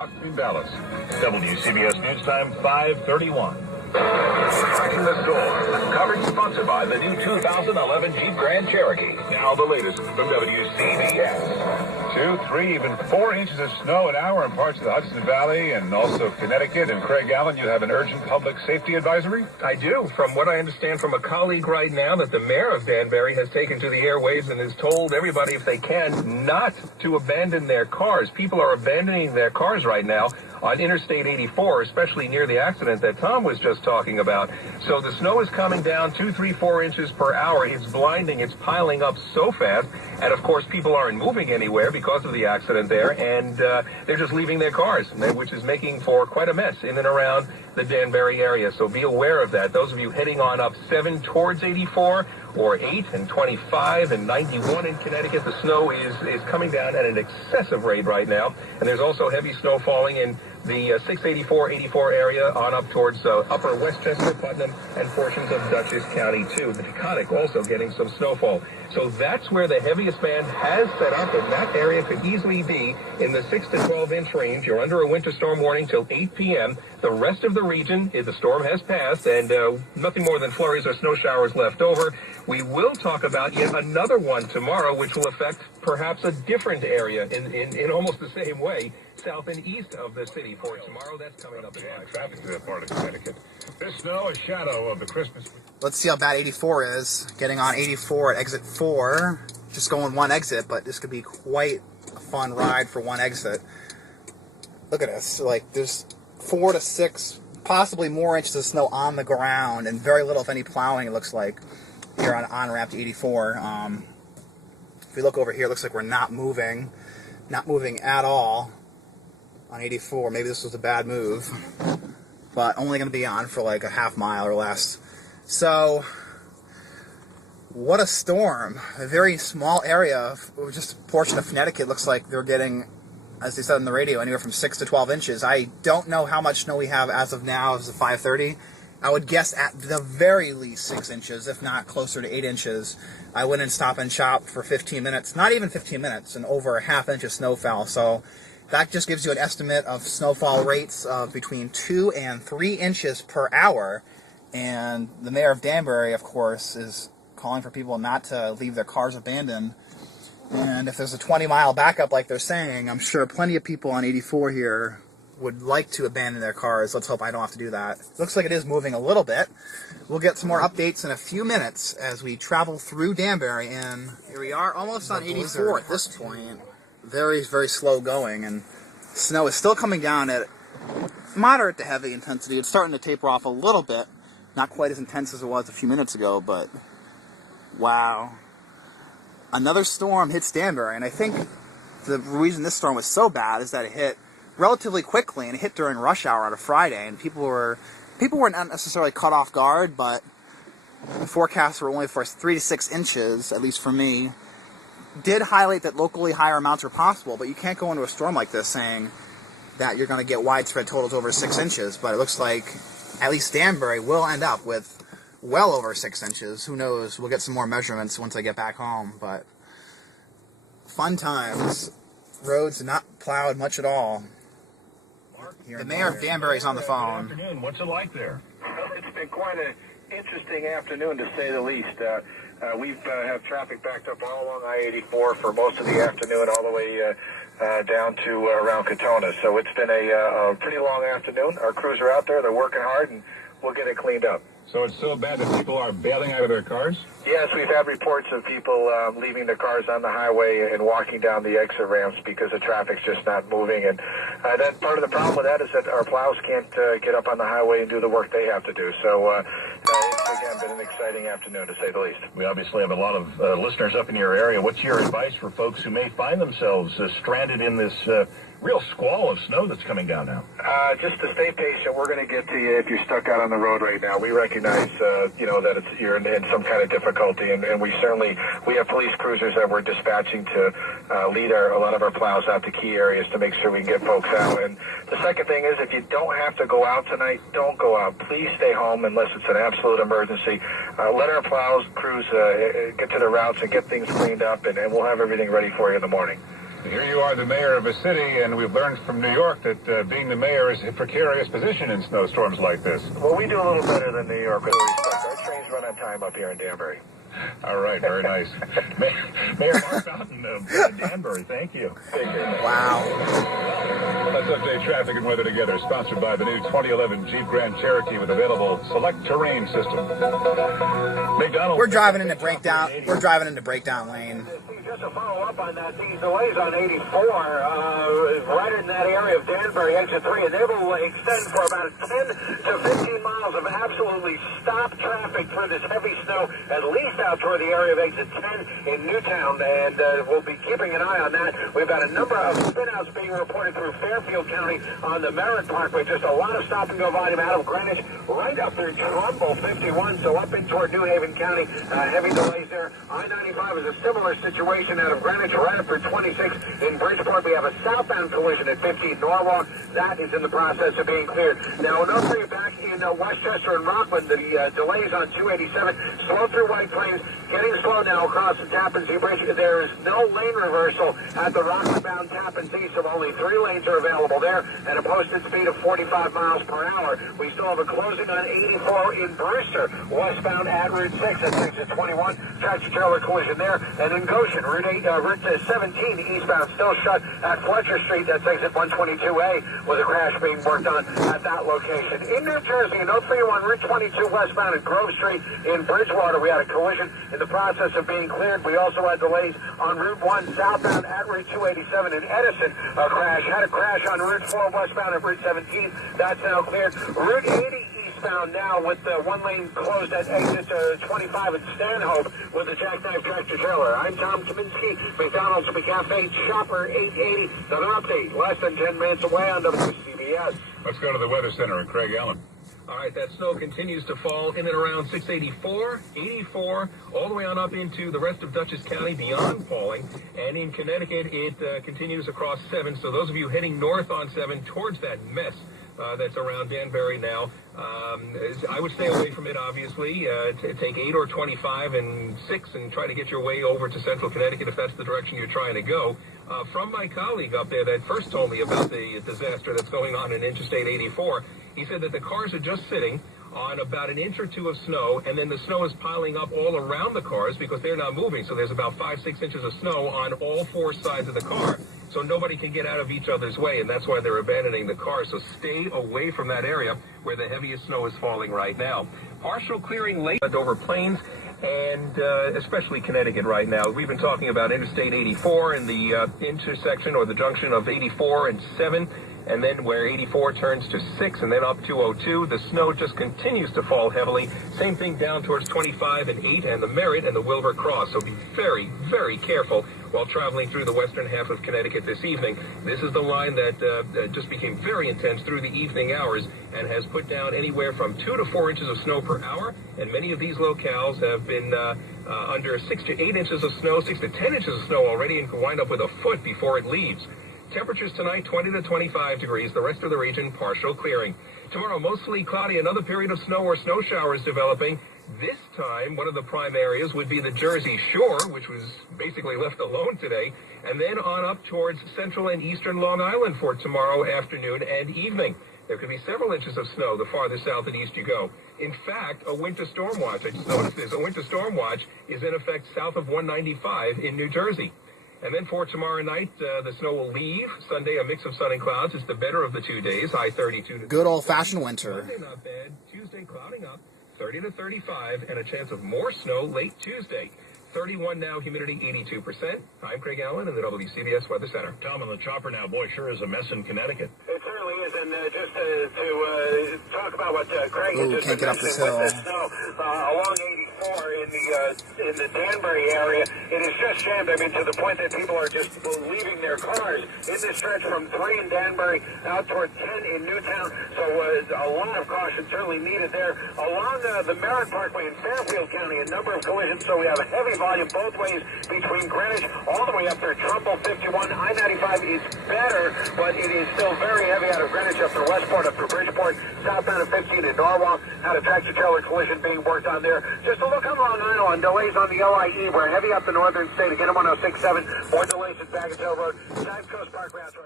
out in Dallas. WCBS News Time 5:31. Fighting the storm. Coverage sponsored by the new 2011 Jeep Grand Cherokee. Now the latest from WCBS. 2, 3, even 4 inches of snow an hour in parts of the Hudson Valley and also Connecticut. And Craig Allen, you have an urgent public safety advisory? I do. From what I understand from a colleague right now, that the mayor of Danbury has taken to the airwaves and has told everybody, if they can, not to abandon their cars. People are abandoning their cars right now on Interstate 84, especially near the accident that Tom was just talking about. So the snow is coming down 2, 3, 4 inches per hour. It's blinding. It's piling up so fast. And, of course, people aren't moving anywhere because of the accident there. And they're just leaving their cars, which is making for quite a mess in and around the Danbury area. So be aware of that. Those of you heading on up 7 towards 84 or 8 and 25 and 91 in Connecticut, the snow is coming down at an excessive rate right now. And there's also heavy snow falling in the 684, 84 area on up towards upper Westchester, Putnam, and portions of Dutchess County, too. The Taconic also getting some snowfall. So that's where the heaviest band has set up, and that area could easily be in the 6 to 12-inch range. You're under a winter storm warning till 8 p.m. The rest of the region, the storm has passed, and nothing more than flurries or snow showers left over. We will talk about yet another one tomorrow, which will affect perhaps a different area in almost the same way, south and east of the city. For tomorrow, that's coming up. Traffic to that part of Connecticut. This snow, a shadow of the Christmas. Let's see how bad 84 is. Getting on 84 at exit 4. Just going one exit, but this could be quite a fun ride for one exit. Look at this. Like, there's 4 to 6, possibly more inches of snow on the ground, and very little, if any, plowing, it looks like, here on ramp to 84. If we look over here, it looks like we're not moving at all on 84. Maybe this was a bad move, but only going to be on for like a half mile or less. So, what a storm. A very small area, just a portion of Connecticut looks like they're getting, as they said on the radio, anywhere from 6 to 12 inches. I don't know how much snow we have as of now, as of 5:30. I would guess at the very least 6 inches, if not closer to 8 inches. I went and Stop and Shop for 15 minutes, not even 15 minutes, and over a half inch of snow fell. So that just gives you an estimate of snowfall rates of between 2 and 3 inches per hour. And the mayor of Danbury, of course, is calling for people not to leave their cars abandoned. And if there's a 20-mile backup like they're saying, I'm sure plenty of people on 84 here would like to abandon their cars. Let's hope I don't have to do that. Looks like it is moving a little bit. We'll get some more updates in a few minutes as we travel through Danbury. And here we are, almost on 84 at this point. Very, very slow going, and snow is still coming down at moderate to heavy intensity. It's starting to taper off a little bit. Not quite as intense as it was a few minutes ago, but wow. Another storm hits Danbury, and I think the reason this storm was so bad is that it hit relatively quickly, and it hit during rush hour on a Friday, and people were not necessarily caught off guard, but the forecasts were only for 3 to 6 inches, at least for me. Did highlight that locally higher amounts are possible, but you can't go into a storm like this saying that you're going to get widespread totals over 6 inches, but it looks like at least Danbury will end up with well over 6 inches. Who knows? We'll get some more measurements once I get back home, but fun times. Roads not plowed much at all. The mayor of Danbury is on the phone. Good afternoon. What's it like there? Well, it's been quite an interesting afternoon, to say the least. We've have traffic backed up all along I-84 for most of the afternoon, all the way down to around Katona. So it's been a pretty long afternoon. Our crews are out there. They're working hard, and we'll get it cleaned up. So it's so bad that people are bailing out of their cars? Yes, we've had reports of people leaving their cars on the highway and walking down the exit ramps because the traffic's just not moving. And that part of the problem with that is that our plows can't get up on the highway and do the work they have to do. So it's, again, been an exciting afternoon, to say the least. We obviously have a lot of listeners up in your area. What's your advice for folks who may find themselves stranded in this real squall of snow that's coming down now? Just to stay patient. We're going to get to you if you're stuck out on the road right now. We recognize, that you're in some kind of difficulty, and we have police cruisers that we're dispatching to lead a lot of our plows out to key areas to make sure we can get folks out. And the second thing is, if you don't have to go out tonight, don't go out. Please stay home unless it's an absolute emergency. Let our plows crews get to the routes and get things cleaned up, and we'll have everything ready for you in the morning. Here you are, the mayor of a city, and we've learned from New York that being the mayor is a precarious position in snowstorms like this. Well, we do a little better than New York with respect. Our trains run on time up here in Danbury. All right, very nice. Mayor Mark Fountain of Danbury, thank you. Wow. Let's update traffic and weather together. Sponsored by the new 2011 Jeep Grand Cherokee with available select terrain system. McDonald's. We're driving into breakdown. We're driving into breakdown lane. Just to follow up on that, these delays on 84, right in that area of Danbury, exit 3, and they will extend for about 10 to 15 miles of absolutely stopped traffic through this heavy snow, at least out toward the area of exit 10 in Newtown, and we'll be keeping an eye on that. We've got a number of spinouts being reported through Fairfield County on the Merritt Parkway. Just a lot of stop-and-go volume out of Greenwich, right up through Trumbull 51, so up in toward New Haven County. Heavy delays there. I-95 is a similar situation out of Greenwich, right up through 26 in Bridgeport. We have a southbound collision at 15 Norwalk. That is in the process of being cleared. Now, enough for you back in Westchester and Rockland. The delays on 287, slow through White Plains, getting slow now across the Tappan Zee Bridge. There is no lane reversal at the Rockland-bound Tappan Zee, so only 3 lanes are available there, and a posted speed of 45 miles per hour. We still have a closing on 84 in Brewster, westbound at Route 6 at exit 21. Tractor-trailer collision there, and in Goshen, Route 17 eastbound still shut at Fletcher Street. That's exit 122A with a crash being worked on at that location. In New Jersey, no 301 Route 22 westbound at Grove Street in Bridgewater. We had a collision in the process of being cleared. We also had delays on Route 1 southbound at Route 287 in Edison. Had a crash on Route 4 westbound at Route 17. That's now cleared. Route 80 eastbound now with one lane closed at exit 25 at Stanhope with the jackknife tractor trailer. I'm Tom Kaminsky, McDonald's McCafe, Shopper 880. Another update less than 10 minutes away on WCBS. Let's go to the Weather Center and Craig Allen. All right, that snow continues to fall in and around 684, 84, all the way on up into the rest of Dutchess County beyond falling. And in Connecticut, it continues across 7. So those of you heading north on 7 towards that mess that's around Danbury now, I would stay away from it, obviously. Take 8 or 25 and 6 and try to get your way over to central Connecticut if that's the direction you're trying to go. From my colleague up there that first told me about the disaster that's going on in Interstate 84, he said that the cars are just sitting on about an inch or 2 of snow, and then the snow is piling up all around the cars because they're not moving. So there's about 5-6 inches of snow on all 4 sides of the car. So nobody can get out of each other's way, and that's why they're abandoning the car. So stay away from that area where the heaviest snow is falling right now. Partial clearing late over Plains and especially Connecticut right now. We've been talking about Interstate 84 and the intersection or the junction of 84 and 7. And then where 84 turns to 6 and then up 202, the snow just continues to fall heavily. Same thing down towards 25 and 8 and the Merritt and the Wilbur Cross. So be very, very careful while traveling through the western half of Connecticut this evening. This is the line that just became very intense through the evening hours and has put down anywhere from 2 to 4 inches of snow per hour. And many of these locales have been under 6 to 8 inches of snow, 6 to 10 inches of snow already, and can wind up with a foot before it leaves. Temperatures tonight, 20 to 25 degrees. The rest of the region, partial clearing. Tomorrow, mostly cloudy. Another period of snow or snow showers developing. This time, one of the prime areas would be the Jersey Shore, which was basically left alone today. And then on up towards central and eastern Long Island for tomorrow afternoon and evening. There could be several inches of snow the farther south and east you go. In fact, a winter storm watch, I just noticed this, a winter storm watch is in effect south of 195 in New Jersey. And then for tomorrow night, the snow will leave. Sunday, a mix of sun and clouds. It's the better of the 2 days. High 32. Good old-fashioned winter. Monday, not bad. Tuesday, clouding up. 30 to 35, and a chance of more snow late Tuesday. 31 now, humidity 82%. I'm Craig Allen in the WCBS Weather Center. Tom on the chopper now. Boy, sure is a mess in Connecticut. It certainly is, and just to talk about what Craig had just can't get up this hill. with the snow along 84 in the Danbury area, it is just jammed. I mean, to the point that people are just leaving their cars in this stretch from 3 in Danbury out toward 10 in Newtown. So a lot of caution certainly needed there. Along the Merritt Parkway in Fairfield County, a number of collisions. So we have a heavy volume both ways between Greenwich all the way up through Trumbull 51. I-95 is better, but it is still very heavy out of Greenwich up through Westport, up through Bridgeport, southbound of 15 in Norwalk. Had a tractor-trailer collision being worked on there. Just a little look on Long Island. Delays on the LIE. We're heavy up the northern state. Again, 1067. More delays at Baggage Hill Road. Side Coast Park Route.